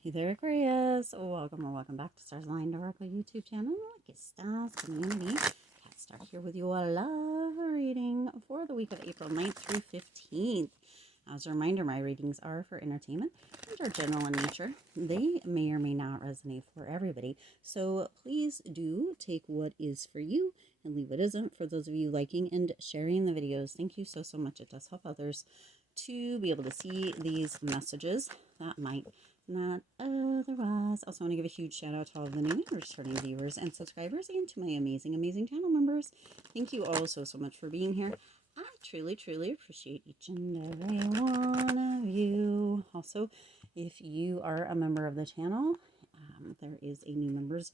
Hey there, Aquarius. Welcome or welcome back to Stars Line Oracle YouTube channel, Lucky Stars Community. Cat Star here with you. A love reading for the week of April 9th through 15th. As a reminder, my readings are for entertainment and are general in nature. They may or may not resonate for everybody. So please do take what is for you and leave what isn't. For those of you liking and sharing the videos, thank you so much. It does help others to be able to see these messages that might not otherwise. Also want to give a huge shout out to all of the new and returning viewers and subscribers, and to my amazing channel members. Thank you all so much for being here. I truly appreciate each and every one of you. Also, if you are a member of the channel, there is a new members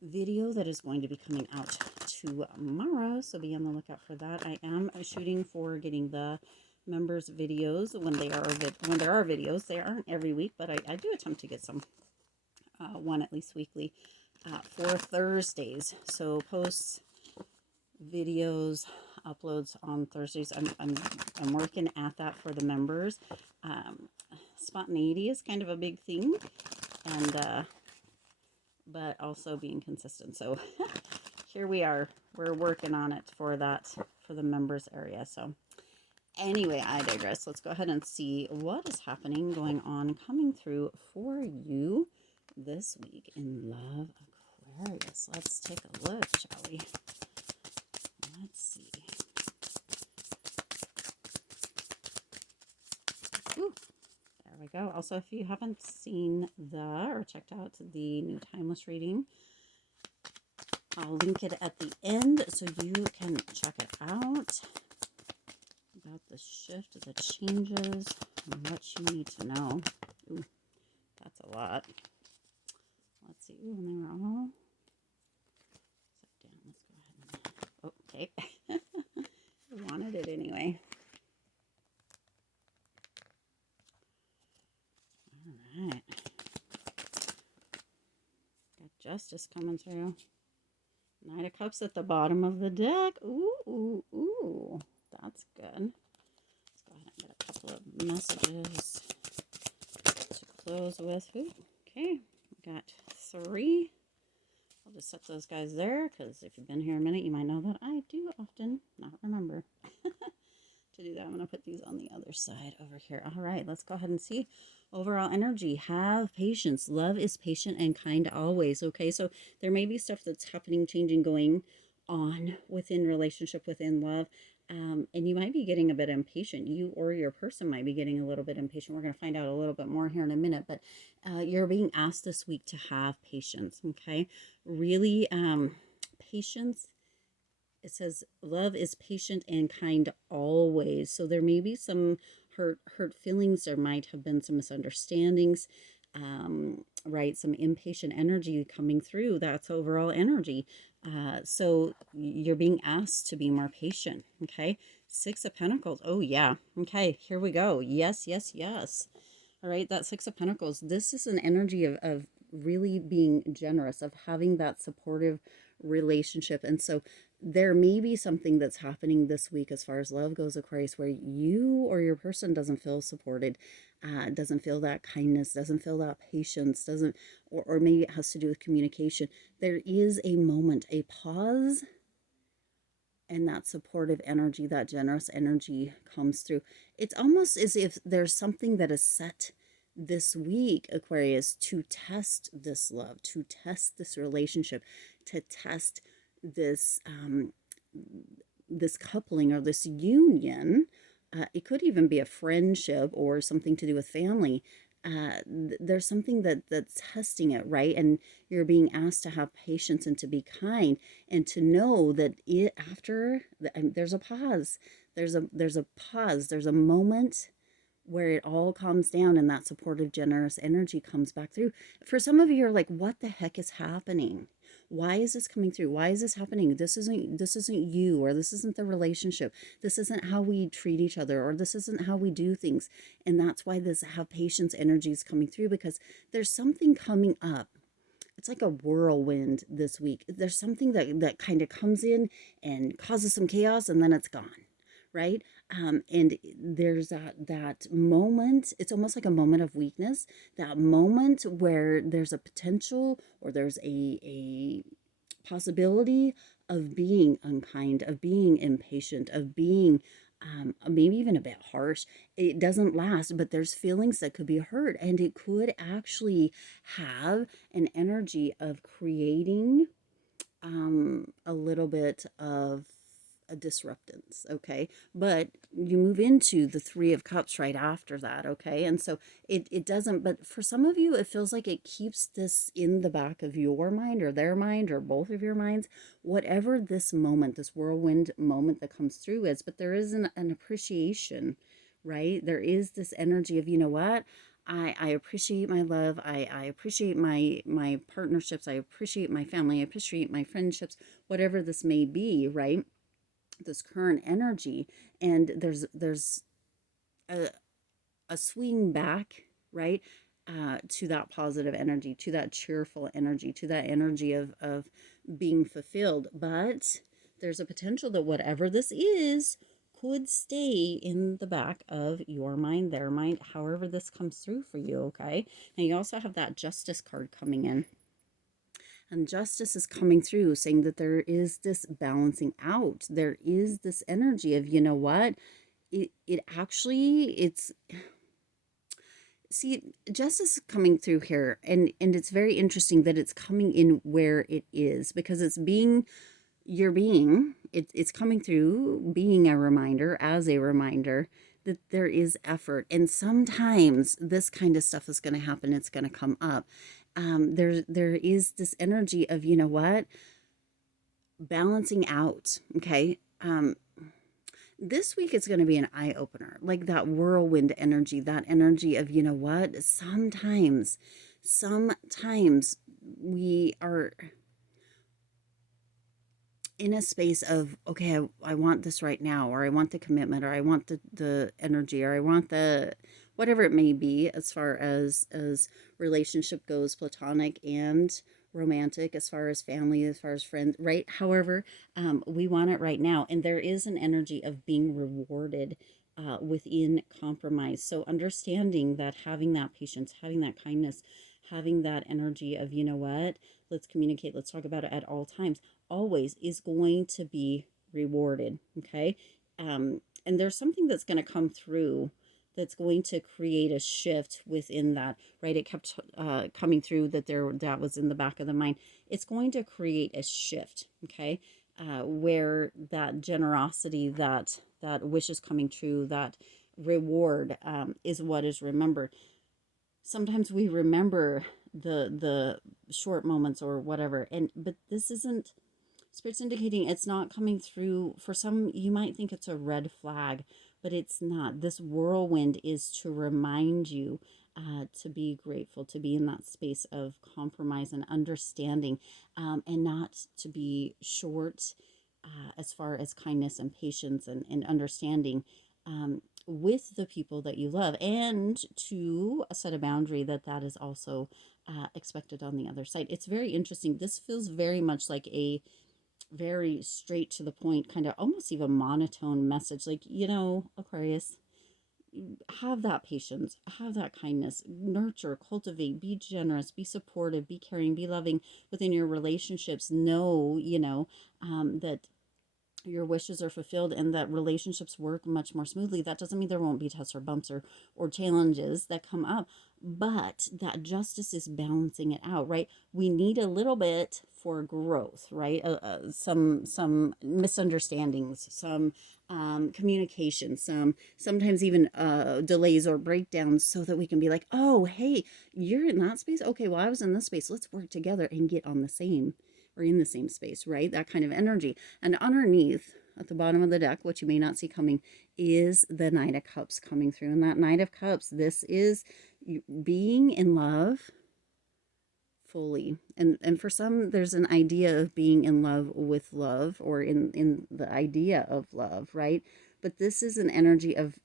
video that is going to be coming out tomorrow, so be on the lookout for that. I am shooting for getting the members videos when there are videos. They aren't every week, but I do attempt to get some one at least weekly for Thursdays. So posts, videos, uploads on Thursdays. I'm working at that for the members. Spontaneity is kind of a big thing, and but also being consistent. So here we are. We're working on it for that, for the members area. So anyway, I digress. Let's go ahead and see what is happening, going on, coming through for you this week in love, Aquarius. Let's take a look, shall we? Let's see. Ooh, there we go. Also, if you haven't seen or checked out the new timeless reading, I'll link it at the end so you can check it out. About the shift, the changes, and what you need to know. Ooh, that's a lot. Let's see. Ooh, and they were all set down. Let's go ahead and... okay. I wanted it anyway. All right. Got Justice coming through. Knight of Cups at the bottom of the deck. Ooh. That's good. Let's go ahead and get a couple of messages to close with. Ooh, okay, we got 3. I'll just set those guys there because if you've been here a minute, you might know that I do often not remember to do that. I'm going to put these on the other side over here. All right, let's go ahead and see overall energy. Have patience. Love is patient and kind always. Okay, so there may be stuff that's happening, changing, going on within relationship, within love. And you might be getting a bit impatient. You or your person might be getting a little bit impatient. We're going to find out a little bit more here in a minute, but you're being asked this week to have patience, okay? Really, patience. It says love is patient and kind always. So there may be some hurt feelings. There might have been some misunderstandings, right? Some impatient energy coming through. That's overall energy. So you're being asked to be more patient. Okay. 6 of Pentacles. Oh yeah. Okay. Here we go. Yes. All right. That 6 of Pentacles. This is an energy of really being generous, of having that supportive relationship. And so there may be something that's happening this week as far as love goes, Aquarius, where you or your person doesn't feel supported, doesn't feel that kindness, doesn't feel that patience, doesn't, or maybe it has to do with communication. There is a moment, a pause, and that supportive energy, that generous energy comes through. It's almost as if there's something that is set this week, Aquarius, to test this love, to test this relationship, to test this this coupling or this union. It could even be a friendship or something to do with family. There's something that's testing it, right? And you're being asked to have patience and to be kind and to know that there's a pause. There's a pause. There's a moment where it all calms down and that supportive, generous energy comes back through. For some of you, you're like, what the heck is happening? Why is this coming through? Why is this happening? This isn't you, or this isn't the relationship. This isn't how we treat each other, or this isn't how we do things. And that's why this have patience energy is coming through, because there's something coming up. It's like a whirlwind this week. There's something that kind of comes in and causes some chaos, and then it's gone. right? And there's that moment, it's almost like a moment of weakness, that moment where there's a potential, or there's a possibility of being unkind, of being impatient, of being maybe even a bit harsh. It doesn't last, but there's feelings that could be hurt, and it could actually have an energy of creating a little bit of a disruptance, okay? But you move into the Three of Cups right after that, okay? And so it doesn't, but for some of you, it feels like it keeps this in the back of your mind or their mind or both of your minds, whatever this moment, this whirlwind moment that comes through is. But there is an appreciation, right? There is this energy of, you know what? I appreciate my love. I appreciate my partnerships. I appreciate my family. I appreciate my friendships, whatever this may be, right? This current energy. And there's a, a swing back, right? To that positive energy, to that cheerful energy, to that energy of being fulfilled. But there's a potential that whatever this is could stay in the back of your mind, their mind, however this comes through for you, okay? Now you also have that Justice card coming in. And Justice is coming through, saying that there is this balancing out. There is this energy of, you know what? It actually, it's, see, Justice is coming through here, and it's very interesting that it's coming in where it is, because it's being, it's coming through being a reminder, as a reminder that there is effort. And sometimes this kind of stuff is going to happen. It's going to come up. There is this energy of, you know what, balancing out. Okay. This week is going to be an eye opener, like that whirlwind energy, that energy of, you know what, sometimes we are in a space of, okay, I want this right now, or I want the commitment, or I want the energy, or I want the whatever it may be, as far as relationship goes, platonic and romantic, as far as family, as far as friends, right? However, we want it right now. And there is an energy of being rewarded within compromise. So understanding that, having that patience, having that kindness, having that energy of, you know what, let's communicate, let's talk about it at all times, always is going to be rewarded, okay? And there's something that's going to come through that's going to create a shift within that, right? It kept coming through that that was in the back of the mind. It's going to create a shift, okay? Where that generosity, that wish is coming true, that reward is what is remembered. Sometimes we remember the short moments or whatever, but this isn't, Spirit's indicating it's not coming through. For some, you might think it's a red flag, but it's not. This whirlwind is to remind you to be grateful, to be in that space of compromise and understanding, and not to be short as far as kindness and patience and understanding with the people that you love, and to set a boundary that is also expected on the other side. It's very interesting. This feels very much like a very straight to the point, kind of almost even monotone message. Like, you know, Aquarius, have that patience, have that kindness, nurture, cultivate, be generous, be supportive, be caring, be loving within your relationships. Know, you know, that your wishes are fulfilled and that relationships work much more smoothly. That doesn't mean there won't be tests or bumps or challenges that come up, but that justice is balancing it out, right? We need a little bit for growth, right? Some misunderstandings, some communication, sometimes even delays or breakdowns, so that we can be like, oh, hey, you're in that space. Okay, well, I was in this space. Let's work together and get on the same, or in the same space, right? That kind of energy. And underneath, at the bottom of the deck, what you may not see coming, is the Knight of Cups coming through. And that Knight of Cups, this is being in love fully. And for some, there's an idea of being in love with love, or in the idea of love, right? But this is an energy of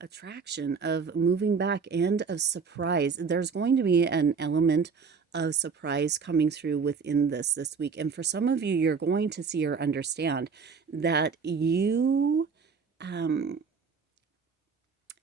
attraction, of moving back, and of surprise. There's going to be an element of surprise coming through within this week. And for some of you, you're going to see or understand that you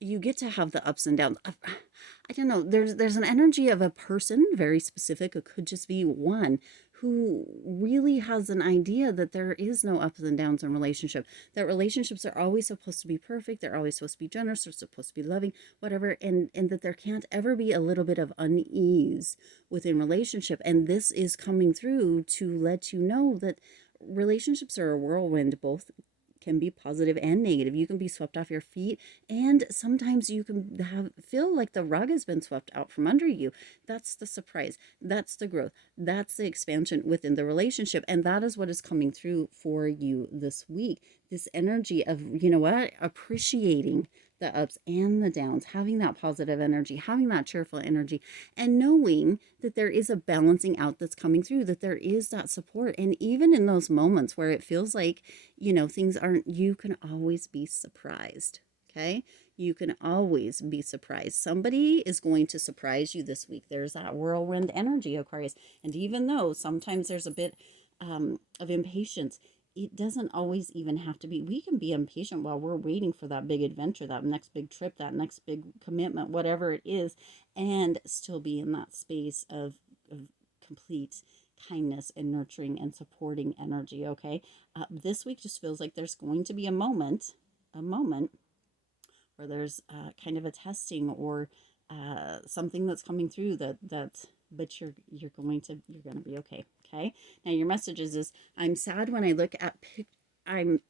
you get to have the ups and downs. I don't know. There's an energy of a person, very specific. It could just be one who really has an idea that there is no ups and downs in relationship. That relationships are always supposed to be perfect. They're always supposed to be generous. They're supposed to be loving, whatever. And that there can't ever be a little bit of unease within relationship. And this is coming through to let you know that relationships are a whirlwind. Both can be positive and negative. You can be swept off your feet, and sometimes you can feel like the rug has been swept out from under you. That's the surprise. That's the growth. That's the expansion within the relationship. And that is what is coming through for you this week. This energy of, you know what, appreciating the ups and the downs, having that positive energy, having that cheerful energy, and knowing that there is a balancing out that's coming through, that there is that support. And even in those moments where it feels like, you know, things aren't, you can always be surprised. Okay. You can always be surprised. Somebody is going to surprise you this week. There's that whirlwind energy, Aquarius. And even though sometimes there's a bit of impatience, it doesn't always even have to be. We can be impatient while we're waiting for that big adventure, that next big trip, that next big commitment, whatever it is, and still be in that space of complete kindness and nurturing and supporting energy. Okay. This week just feels like there's going to be a moment where there's kind of a testing or something that's coming through but you're going to be okay. Okay. Now your messages is, I'm sad when I look at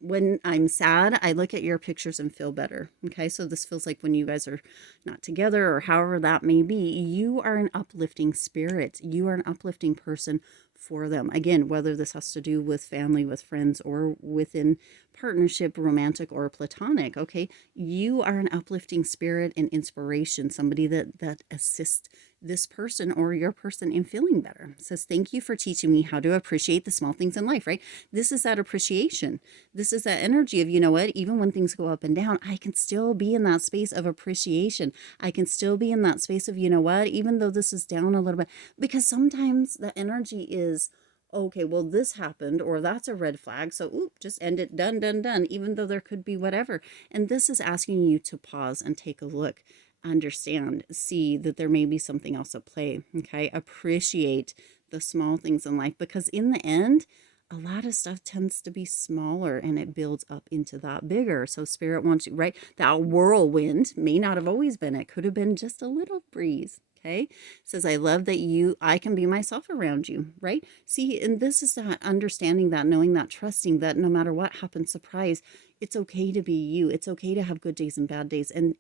when I'm sad, I look at your pictures and feel better. Okay. So this feels like when you guys are not together or however that may be, you are an uplifting spirit. You are an uplifting person for them. Again, whether this has to do with family, with friends, or within partnership, romantic or platonic. Okay. You are an uplifting spirit and inspiration, somebody that assists this person or your person in feeling better. It says, thank you for teaching me how to appreciate the small things in life, right? This is that appreciation. This is that energy of, you know what, even when things go up and down, I can still be in that space of appreciation. I can still be in that space of, you know what, even though this is down a little bit, because sometimes the energy is, okay, well, this happened, or that's a red flag. So, just end it, done, even though there could be whatever. And this is asking you to pause and take a look, understand, see that there may be something else at play. Okay. Appreciate the small things in life, because in the end, a lot of stuff tends to be smaller and it builds up into that bigger. So spirit wants you, right? That whirlwind may not have always been, it could have been just a little breeze. Okay. It says, I love that I can be myself around you, right? See, and this is that understanding, that knowing, that trusting that no matter what happens, surprise, it's okay to be you. It's okay to have good days and bad days. And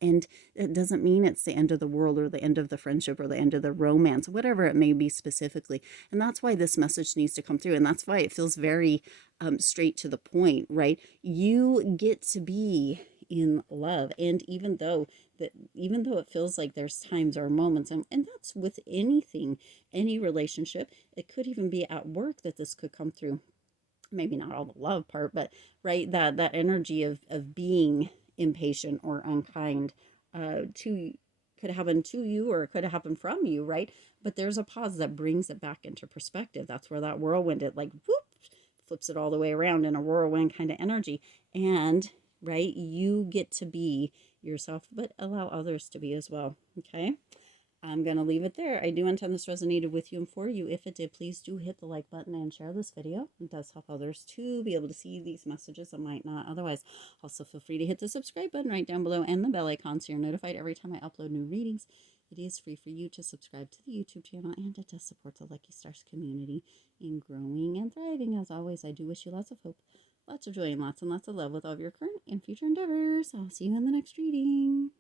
it doesn't mean it's the end of the world or the end of the friendship or the end of the romance, whatever it may be specifically. And that's why this message needs to come through. And that's why it feels very straight to the point, right? You get to be in love. And even though it feels like there's times or moments, and that's with anything, any relationship, it could even be at work that this could come through. Maybe not all the love part, but right, that energy of being impatient or unkind could happen to you, or it could happen from you, right? But there's a pause that brings it back into perspective. That's where that whirlwind, it like whoop, flips it all the way around in a whirlwind kind of energy. And right, you get to be yourself, but allow others to be as well. Okay. I'm going to leave it there. I do intend this resonated with you and for you. If it did, please do hit the like button and share this video. It does help others to be able to see these messages that might not otherwise. Also, feel free to hit the subscribe button right down below and the bell icon so you're notified every time I upload new readings. It is free for you to subscribe to the YouTube channel, and it does support the Lucky Stars community in growing and thriving. As always, I do wish you lots of hope, lots of joy, and lots of love with all of your current and future endeavors. I'll see you in the next reading.